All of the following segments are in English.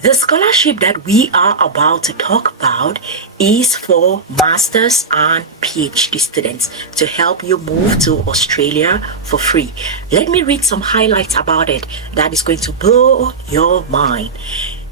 The scholarship that we are about to talk about is for Masters and PhD students to help you move to Australia for free. Let me read some highlights about it that is going to blow your mind.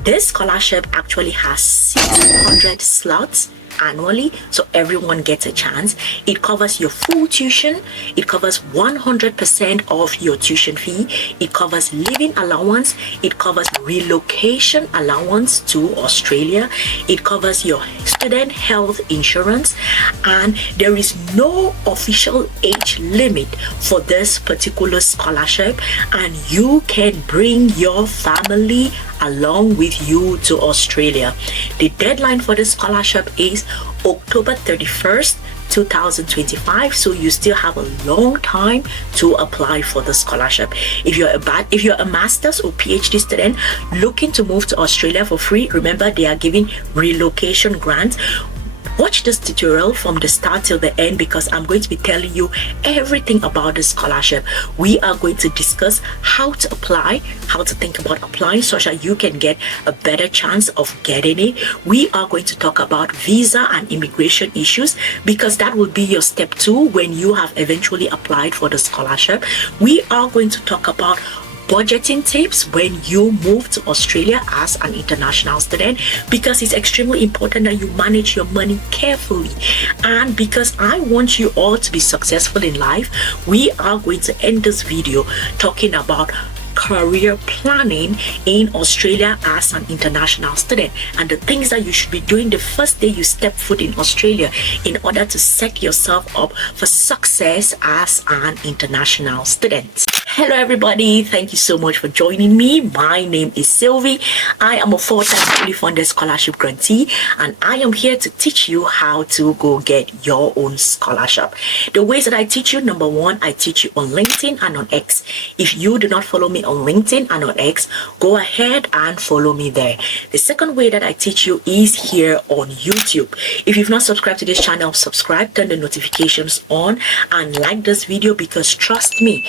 This scholarship actually has 600 slots annually, so everyone gets a chance. It covers your full tuition. It covers 100% of your tuition fee. It covers living allowance. It covers relocation allowance to Australia. It covers your student health insurance, and there is no official age limit for this particular scholarship, and you can bring your family along with you to Australia. The deadline for the scholarship is October 31st, 2025, so you still have a long time to apply for the scholarship. If you're a master's or PhD student looking to move to Australia for free, remember they are giving relocation grants. Watch this tutorial from the start till the end because I'm going to be telling you everything about the scholarship. We are going to discuss how to apply, how to think about applying so that you can get a better chance of getting it. We are going to talk about visa and immigration issues because that will be your step 2 when you have eventually applied for the scholarship. We are going to talk about budgeting tips when you move to Australia as an international student, because it's extremely important that you manage your money carefully. And because I want you all to be successful in life, we are going to end this video talking about career planning in Australia as an international student and the things that you should be doing the first day you step foot in Australia in order to set yourself up for success as an international student. Hello everybody, thank you so much for joining me. My name is Sylvie. I am a 4-time fully funded scholarship grantee, and I am here to teach you how to go get your own scholarship. The ways that I teach you: number 1, I teach you on LinkedIn and on X. If you do not follow me on LinkedIn and on X, go ahead and follow me there. The second way that I teach you is here on YouTube. If you've not subscribed to this channel, subscribe, turn the notifications on, and like this video, because trust me,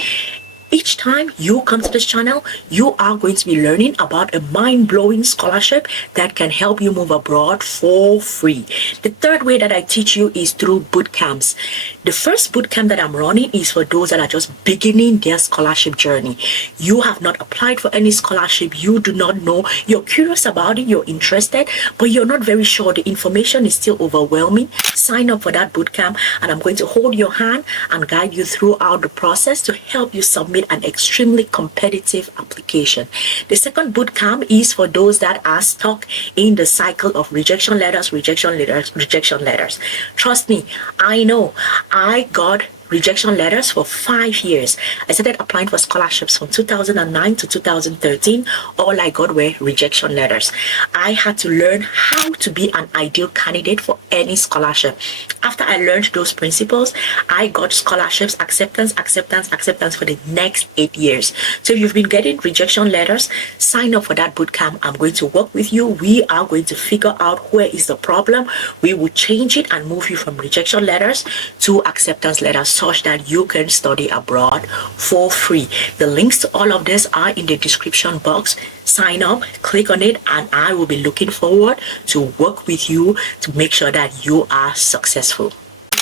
each time you come to this channel, you are going to be learning about a mind-blowing scholarship that can help you move abroad for free. The third way that I teach you is through boot camps. The first boot camp that I'm running is for those that are just beginning their scholarship journey. You have not applied for any scholarship, you do not know, you're curious about it, you're interested, but you're not very sure, the information is still overwhelming. Sign up for that boot camp, and I'm going to hold your hand and guide you throughout the process to help you submit an extremely competitive application. The second boot camp is for those that are stuck in the cycle of rejection letters. Trust me, I know. I got rejection letters for 5 years. I started applying for scholarships from 2009 to 2013. All I got were rejection letters. I had to learn how to be an ideal candidate for any scholarship. After I learned those principles, I got scholarships, acceptance for the next 8 years. So if you've been getting rejection letters, sign up for that bootcamp. I'm going to work with you. We are going to figure out where is the problem. We will change it and move you from rejection letters to acceptance letters, such that you can study abroad for free. The links to all of this are in the description box. Sign up, click on it, and I will be looking forward to work with you to make sure that you are successful.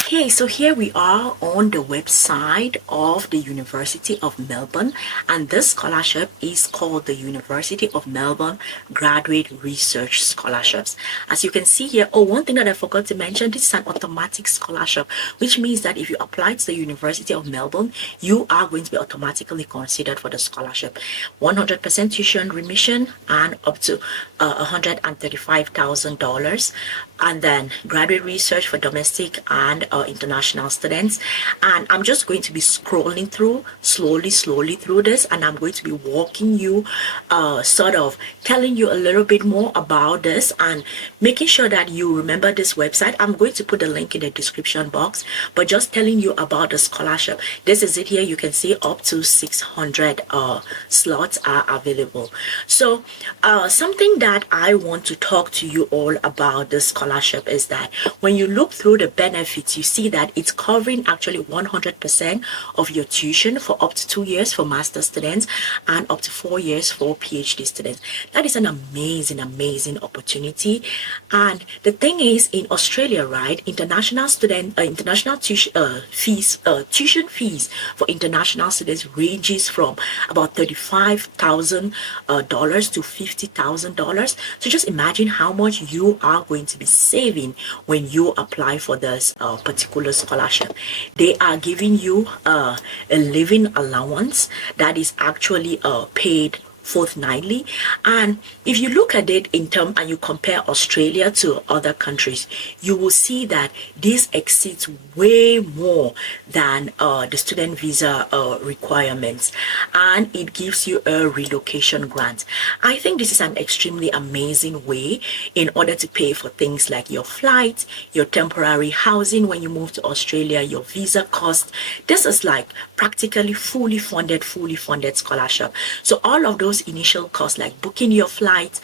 Okay, so here we are on the website of the University of Melbourne, and this scholarship is called the University of Melbourne Graduate Research Scholarships. As you can see here, one thing that I forgot to mention, this is an automatic scholarship, which means that if you apply to the University of Melbourne, you are going to be automatically considered for the scholarship. 100% tuition remission and up to $135,000, and then graduate research for domestic and international students. And I'm just going to be scrolling through slowly through this, and I'm going to be walking you sort of telling you a little bit more about this and making sure that you remember this website. I'm going to put the link in the description box, but just telling you about the scholarship. This is it here. You can see up to 600 slots are available. So something that I want to talk to you all about this scholarship scholarship is that when you look through the benefits, you see that it's covering actually 100% of your tuition for up to 2 years for master students and up to 4 years for PhD students. That is an amazing, amazing opportunity. And the thing is, in Australia, right, international tuition fees for international students ranges from about $35,000 to $50,000. So just imagine how much you are going to be saving when you apply for this particular scholarship. They are giving you a living allowance that is actually paid fortnightly. And if you look at it in terms and you compare Australia to other countries, you will see that this exceeds way more than the student visa requirements, and it gives you a relocation grant. I think this is an extremely amazing way in order to pay for things like your flight, your temporary housing when you move to Australia, your visa cost. This is like practically fully funded scholarship. So all of those initial costs like booking your flight,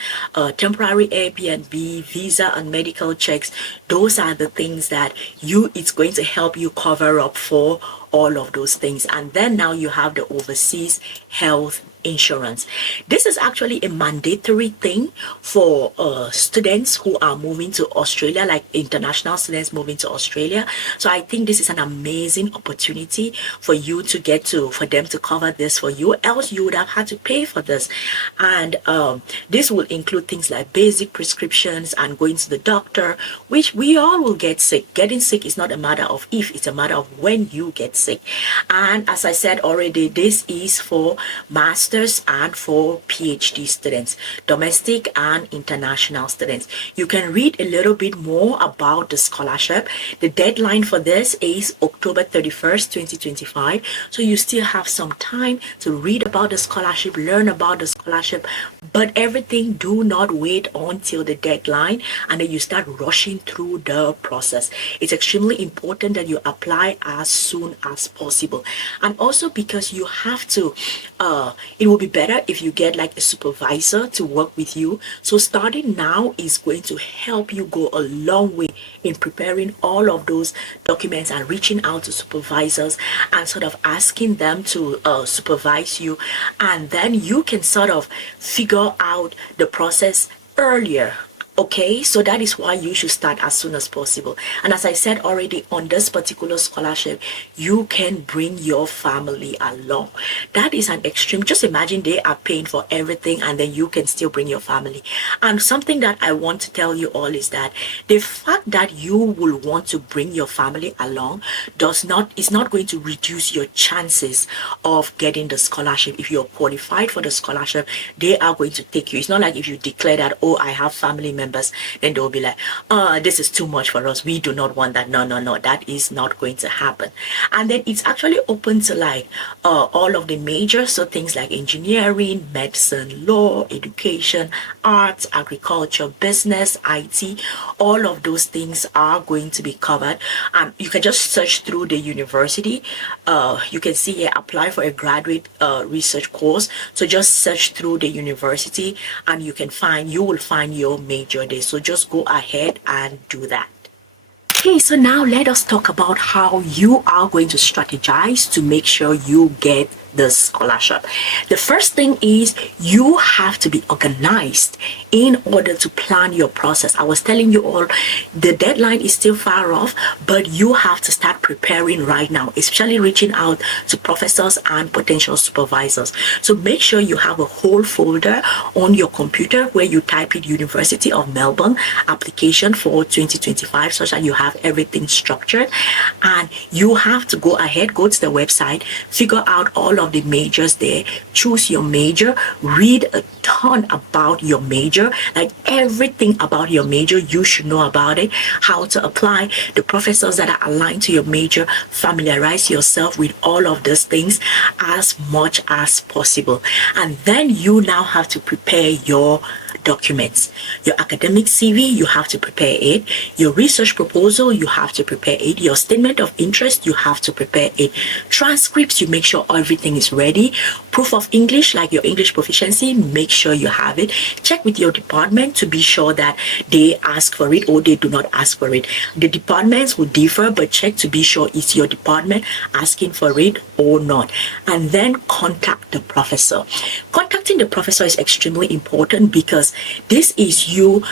temporary Airbnb, visa and medical checks, those are the things that it's going to help you cover up for all of those things. And then now you have the overseas health insurance. This is actually a mandatory thing for students who are moving to Australia, like international students moving to Australia. So I think this is an amazing opportunity for you to for them to cover this for you, else you would have had to pay for this. And this will include things like basic prescriptions and going to the doctor, which we all will get sick. Getting sick is not a matter of if, it's a matter of when you get sick. And as I said already, this is for masters and for PhD students, domestic and international students. You can read a little bit more about the scholarship. The deadline for this is October 31st, 2025. So you still have some time to read about the scholarship, learn about the scholarship, but everything, do not wait until the deadline and then you start rushing through the process. It's extremely important that you apply as soon as possible. And also because you have to, it will be better if you get like a supervisor to work with you. So starting now is going to help you go a long way in preparing all of those documents and reaching out to supervisors and sort of asking them to supervise you. And then you can sort of figure out the process earlier. Okay, so that is why you should start as soon as possible. And as I said already, on this particular scholarship, you can bring your family along. That is an extreme. Just imagine they are paying for everything and then you can still bring your family. And something that I want to tell you all is that the fact that you will want to bring your family along is not going to reduce your chances of getting the scholarship. If you're qualified for the scholarship, they are going to take you. It's not like if you declare that, oh, I have family members, then they'll be like, this is too much for us, we do not want that. No, that is not going to happen. And then it's actually open to like all of the majors, so things like engineering, medicine, law, education, arts, agriculture, business, IT, all of those things are going to be covered. You can just search through the university. You can see here, apply for a graduate research course. So just search through the university and you will find your major there. So just go ahead and do that. Okay, so now let us talk about how you are going to strategize to make sure you get the scholarship. The first thing is you have to be organized in order to plan your process. I was telling you all, the deadline is still far off, but you have to start preparing right now, especially reaching out to professors and potential supervisors. So make sure you have a whole folder on your computer where you type in University of Melbourne application for 2025, such that you have everything structured. And you have to go ahead, go to the website, figure out all of the majors there, choose your major, read a ton about your major, like everything about your major you should know about it, how to apply, the professors that are aligned to your major. Familiarize yourself with all of those things as much as possible. And then you now have to prepare your documents. Your academic CV, you have to prepare it. Your research proposal, you have to prepare it. Your statement of interest, you have to prepare it. Transcripts, you make sure everything is ready. Proof of English, like your English proficiency, make sure you have it. Check with your department to be sure that they ask for it or they do not ask for it. The departments will differ, but check to be sure it's your department asking for it or not. And then contact the professor. Contacting the professor is extremely important because this is you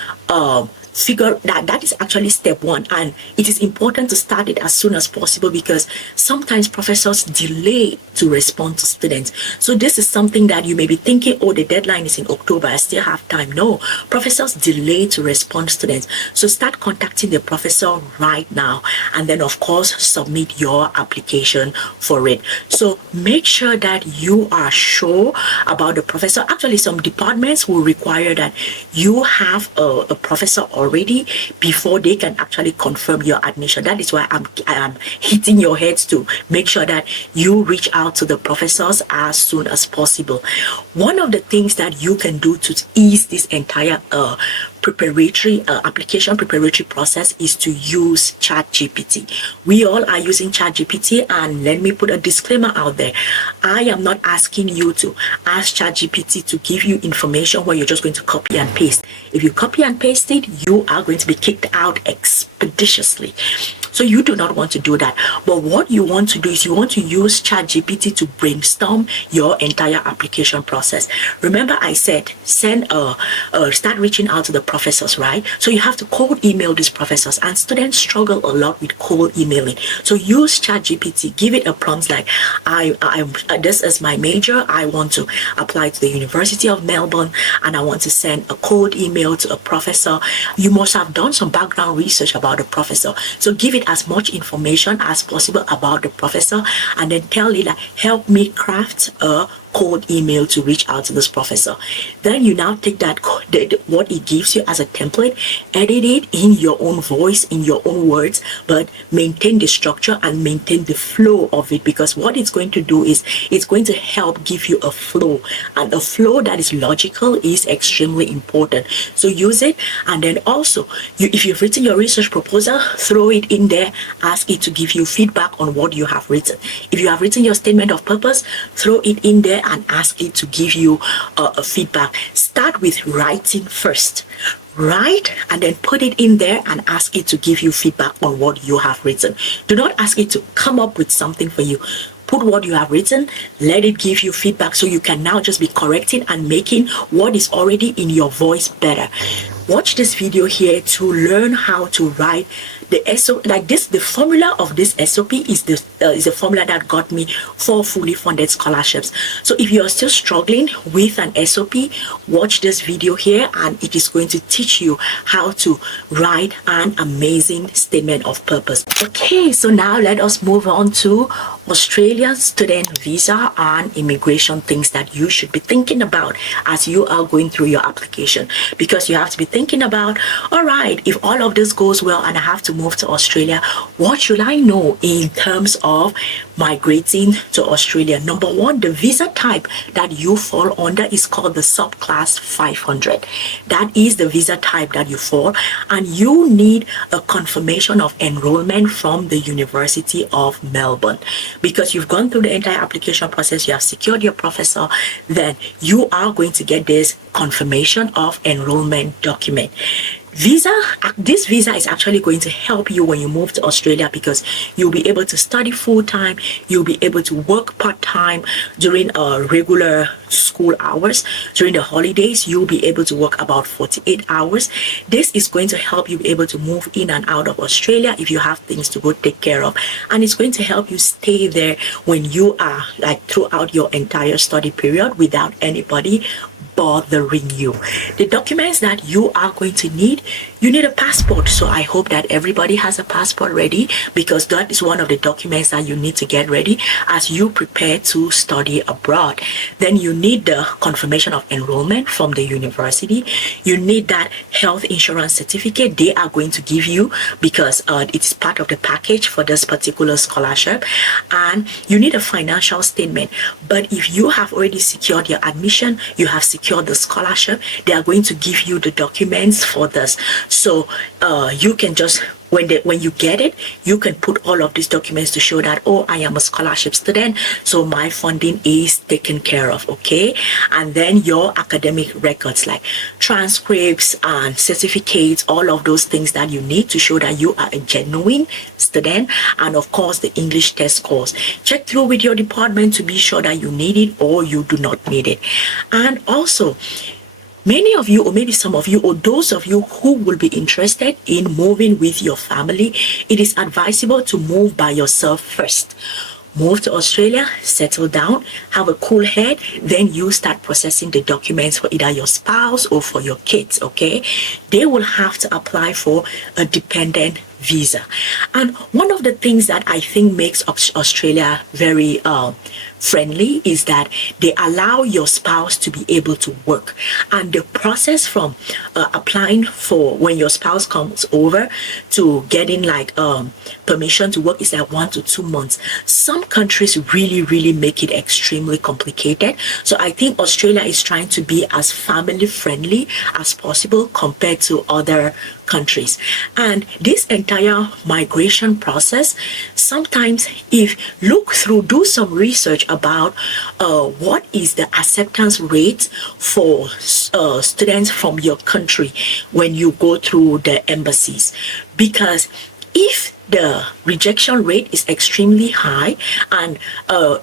figure that is actually step one, and it is important to start it as soon as possible because sometimes professors delay to respond to students. So this is something that you may be thinking, oh, the deadline is in October, I still have time. No, professors delay to respond to students. So start contacting the professor right now, and then of course submit your application for it. So make sure that you are sure about the professor. Actually, some departments will require that you have a professor already before they can actually confirm your admission. That is why I am hitting your heads to make sure that you reach out to the professors as soon as possible. One of the things that you can do to ease this entire preparatory application preparatory process is to use ChatGPT. We all are using ChatGPT, and let me put a disclaimer out there. I am not asking you to ask ChatGPT to give you information where you're just going to copy and paste. If you copy and paste it, you are going to be kicked out expeditiously. So you do not want to do that. But what you want to do is you want to use ChatGPT to brainstorm your entire application process. Remember I said start reaching out to the professors, right? So you have to cold email these professors, and students struggle a lot with cold emailing. So use ChatGPT. Give it a prompt like, this is my major. I want to apply to the University of Melbourne, and I want to send a cold email to a professor. You must have done some background research about the professor. So give it as much information as possible about the professor, and then tell it like, help me craft a cold email to reach out to this professor. Then you now take that what it gives you as a template, edit it in your own voice, in your own words, but maintain the structure and maintain the flow of it, because what it's going to do is it's going to help give you a flow, and a flow that is logical is extremely important. So use it. And then also, if you've written your research proposal, throw it in there, ask it to give you feedback on what you have written. If you have written your statement of purpose, throw it in there and ask it to give you a feedback. Start with writing first. Write and then put it in there and ask it to give you feedback on what you have written. Do not ask it to come up with something for you. Put what you have written, let it give you feedback, so you can now just be correcting and making what is already in your voice better. Watch this video here to learn how to write the SOP. Like this, the formula of this SOP is a formula that got me 4 fully funded scholarships. So if you are still struggling with an SOP, watch this video here, and it is going to teach you how to write an amazing statement of purpose. Okay, so now let us move on to Australia student visa and immigration, things that you should be thinking about as you are going through your application, because you have to be thinking about, all right, if all of this goes well and I have to move to Australia, what should I know in terms of migrating to Australia? Number one, the visa type that you fall under is called the Subclass 500. That is the visa type that you fall, and you need a confirmation of enrollment from the University of Melbourne. Because you've gone through the entire application process, you have secured your professor, then you are going to get this confirmation of enrollment document. This visa is actually going to help you when you move to Australia, because you'll be able to study full-time, you'll be able to work part-time during regular school hours. During the holidays, you'll be able to work about 48 hours. This is going to help you be able to move in and out of Australia if you have things to go take care of, and it's going to help you stay there when you are like throughout your entire study period without anybody bothering you. The documents that you are going to need, you need a passport. So I hope that everybody has a passport ready, because that is one of the documents that you need to get ready as you prepare to study abroad. Then you need the confirmation of enrollment from the university. You need that health insurance certificate they are going to give you, because it's part of the package for this particular scholarship. And you need a financial statement. But if you have already secured your admission, you have secured secure the scholarship, they are going to give you the documents for this. So you can just, when you get it, you can put all of these documents to show that, oh, I am a scholarship student, so my funding is taken care of, okay? And then your academic records like transcripts and certificates, all of those things that you need to show that you are a genuine student, and of course the English test scores. Check through with your department to be sure that you need it or you do not need it. And also, many of you, or maybe some of you, or those of you who will be interested in moving with your family, it is advisable to move by yourself first. Move to Australia, settle down, have a cool head, then you start processing the documents for either your spouse or for your kids, okay? They will have to apply for a dependent visa. And one of the things that I think makes Australia very friendly is that they allow your spouse to be able to work, and the process from applying for when your spouse comes over to getting like permission to work is like 1 to 2 months. Some countries really make it extremely complicated, so I think Australia is trying to be as family friendly as possible compared to other countries. And this entire migration process, sometimes if do some research about what is the acceptance rate for students from your country when you go through the embassies, because if the rejection rate is extremely high, and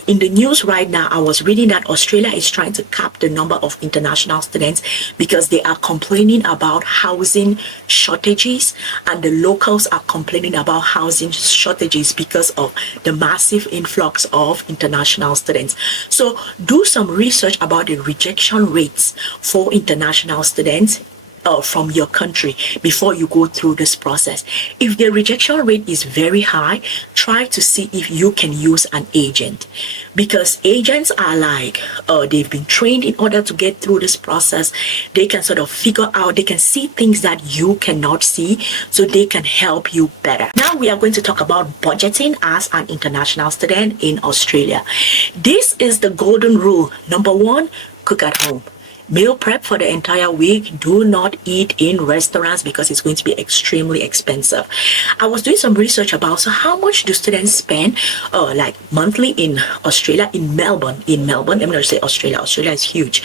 in the news right now I was reading that Australia is trying to cap the number of international students because they are complaining about housing shortages, and the locals are complaining about housing shortages because of the massive influx of international students. So do some research about the rejection rates for international students from your country before you go through this process. If the rejection rate is very high, try to see if you can use an agent, because agents are like they've been trained in order to get through this process. They can sort of figure out, they can see things that you cannot see, so they can help you better. Now we are going to talk about budgeting as an international student in Australia. This is the golden rule. Number 1, cook at home. Meal prep for the entire week. Do not eat in restaurants because it's going to be extremely expensive. I was doing some research about, so how much do students spend like monthly in Australia, in Melbourne? I'm going to say Australia. Australia is huge.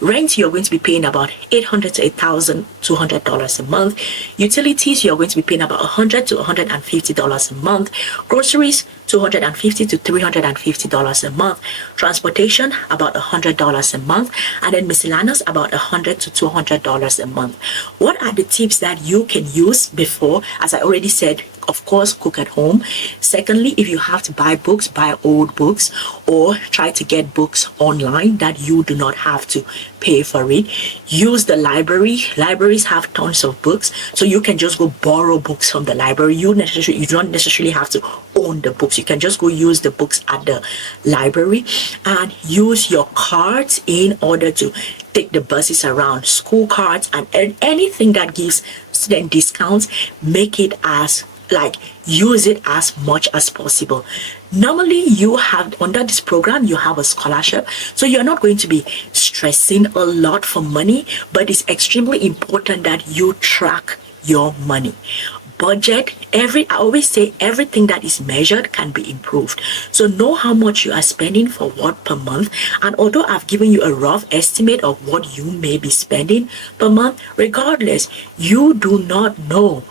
Rent, you're going to be paying about $800 to $8,200 a month. Utilities, you're going to be paying about $100 to $150 a month. Groceries, $250 to $350 a month. Transportation, about $100 a month. And then miscellaneous, about $100 to $200 a month. What are the tips that you can use before? As I already said, of course, cook at home. Secondly, if you have to buy books, buy old books, or try to get books online that you do not have to pay for it. Use the library. Libraries have tons of books, so you can just go borrow books from the library. You don't necessarily have to own the books. You can just go use the books at the library, and use your cards in order to take the buses around. School cards and anything that gives student discounts, make it as use it as much as possible. Normally you have, under this program, you have a scholarship, so you're not going to be stressing a lot for money, but it's extremely important that you track your money. Budget. I always say everything that is measured can be improved. So know how much you are spending for what per month. And although I've given you a rough estimate of what you may be spending per month, regardless, you do not know.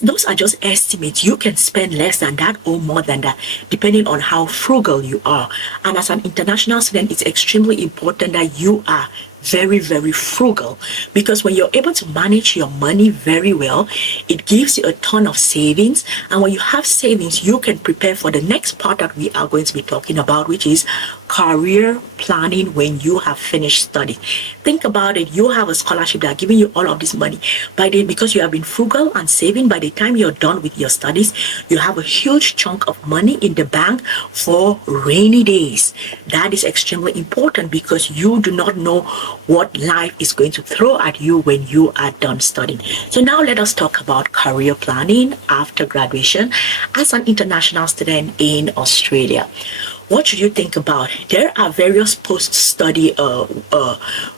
Those are just estimates. You can spend less than that or more than that, depending on how frugal you are. And as an international student, it's extremely important that you are very frugal, because when you're able to manage your money very well, it gives you a ton of savings. And when you have savings, you can prepare for the next part that we are going to be talking about, which is career planning when you have finished studying. Think about it. You have a scholarship that are giving you all of this money. Because you have been frugal and saving, by the time you're done with your studies, you have a huge chunk of money in the bank for rainy days. That is extremely important, because you do not know what life is going to throw at you when you are done studying. So now let us talk about career planning after graduation as an international student in Australia. what should you think about? There are various post-study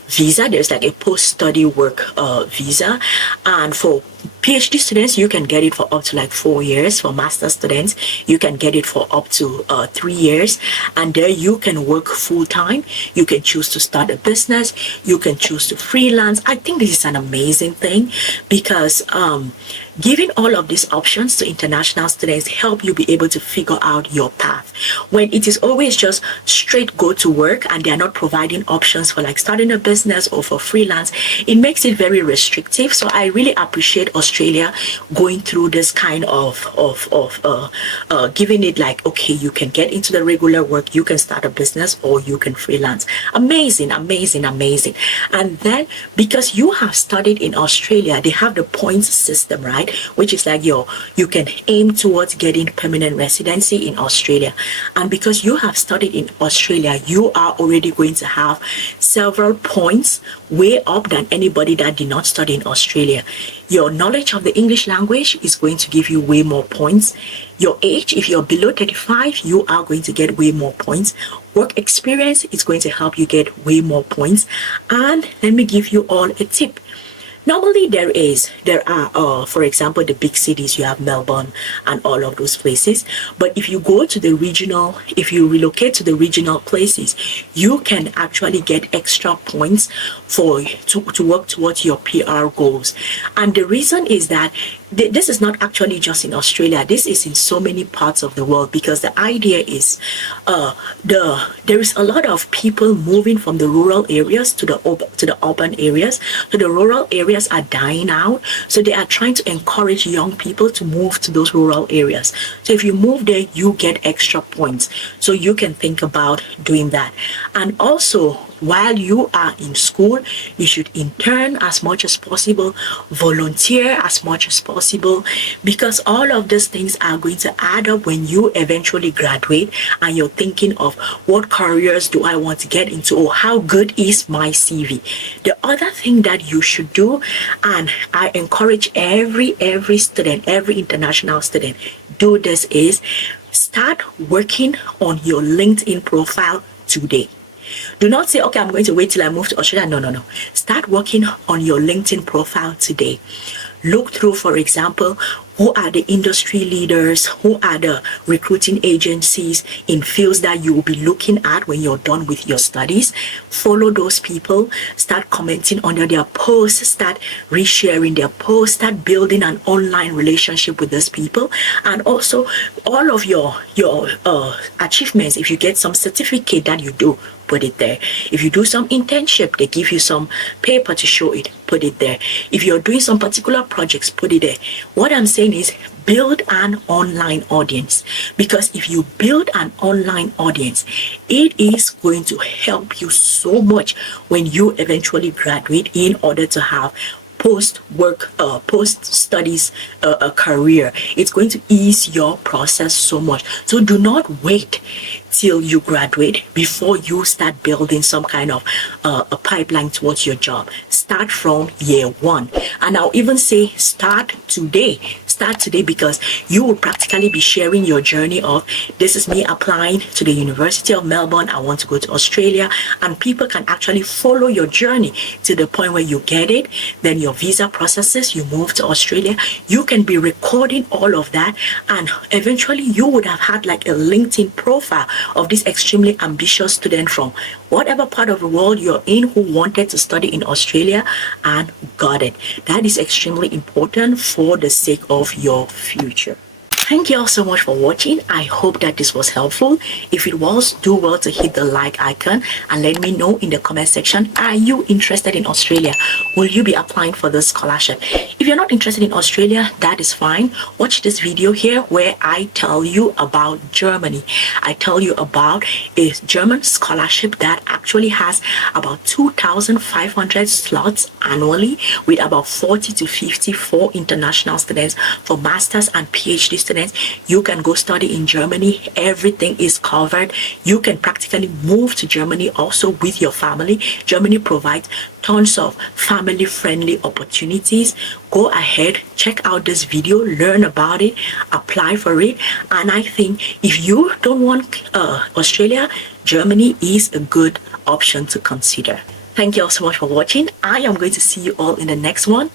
visa. There's like a post-study work visa, and for PhD students, you can get it for up to like 4 years. For master students, you can get it for up to 3 years. And there you can work full time. You can choose to start a business. You can choose to freelance. I think this is an amazing thing because giving all of these options to international students help you be able to figure out your path. When it is always just straight go to work and they're not providing options for like starting a business or for freelance, it makes it very restrictive. So I really appreciate Australia going through this kind of giving it like, okay, you can get into the regular work, you can start a business, or you can freelance. Amazing, amazing, amazing. And then because you have studied in Australia, they have the points system, right? Which is like you can aim towards getting permanent residency in Australia. And because you have studied in Australia, you are already going to have several points way up than anybody that did not study in Australia. Your knowledge of the English language is going to give you way more points. Your age, if you're below 35, you are going to get way more points. Work experience is going to help you get way more points. And let me give you all a tip. Normally there are, for example, the big cities, you have Melbourne and all of those places. But if you go to the regional, if you relocate to the regional places, you can actually get extra points to work towards your PR goals. And the reason is that this is not actually just in Australia. This is in so many parts of the world, because the idea is there is a lot of people moving from the rural areas to the urban areas. So the rural areas are dying out. So they are trying to encourage young people to move to those rural areas. So if you move there, you get extra points. So you can think about doing that. And also, while you are in school, you should intern as much as possible, volunteer as much as possible, because all of these things are going to add up when you eventually graduate and you're thinking of what careers do I want to get into, or how good is my CV. The other thing that you should do, and I encourage every student, every international student, do this, is start working on your LinkedIn profile today. Do not say, okay, I'm going to wait till I move to Australia. No. Start working on your LinkedIn profile today. Look through, for example, who are the industry leaders, who are the recruiting agencies in fields that you will be looking at when you're done with your studies. Follow those people, start commenting under their posts, start resharing their posts, start building an online relationship with those people. And also all of your achievements, if you get some certificate that you do, put it there. If you do some internship, they give you some paper to show it, put it there. If you're doing some particular projects, put it there. What I'm saying is build an online audience, because if you build an online audience, it is going to help you so much when you eventually graduate, in order to have post-studies career. It's going to ease your process so much. So do not wait till you graduate before you start building some kind of a pipeline towards your job. Start from year one. And I'll even say start today. Start today, because you will practically be sharing your journey of, this is me applying to the University of Melbourne, I want to go to Australia, and people can actually follow your journey to the point where you get it. Then your visa processes, you move to Australia, you can be recording all of that, and eventually you would have had like a LinkedIn profile of this extremely ambitious student from whatever part of the world you're in who wanted to study in Australia and got it. That is extremely important for the sake of your future. Thank you all so much for watching. I hope that this was helpful. If it was, do well to hit the like icon and let me know in the comment section, are you interested in Australia? Will you be applying for this scholarship? If you're not interested in Australia, that is fine. Watch this video here where I tell you about Germany. I tell you about a German scholarship that actually has about 2,500 slots annually, with about 40 to 50 for international students, for masters and PhD students students, you can go study in Germany. Everything is covered. You can practically move to Germany also with your family. Germany provides tons of family-friendly opportunities. Go ahead, check out this video, learn about it, apply for it. And I think if you don't want Australia, Germany is a good option to consider. Thank you all so much for watching. I am going to see you all in the next one.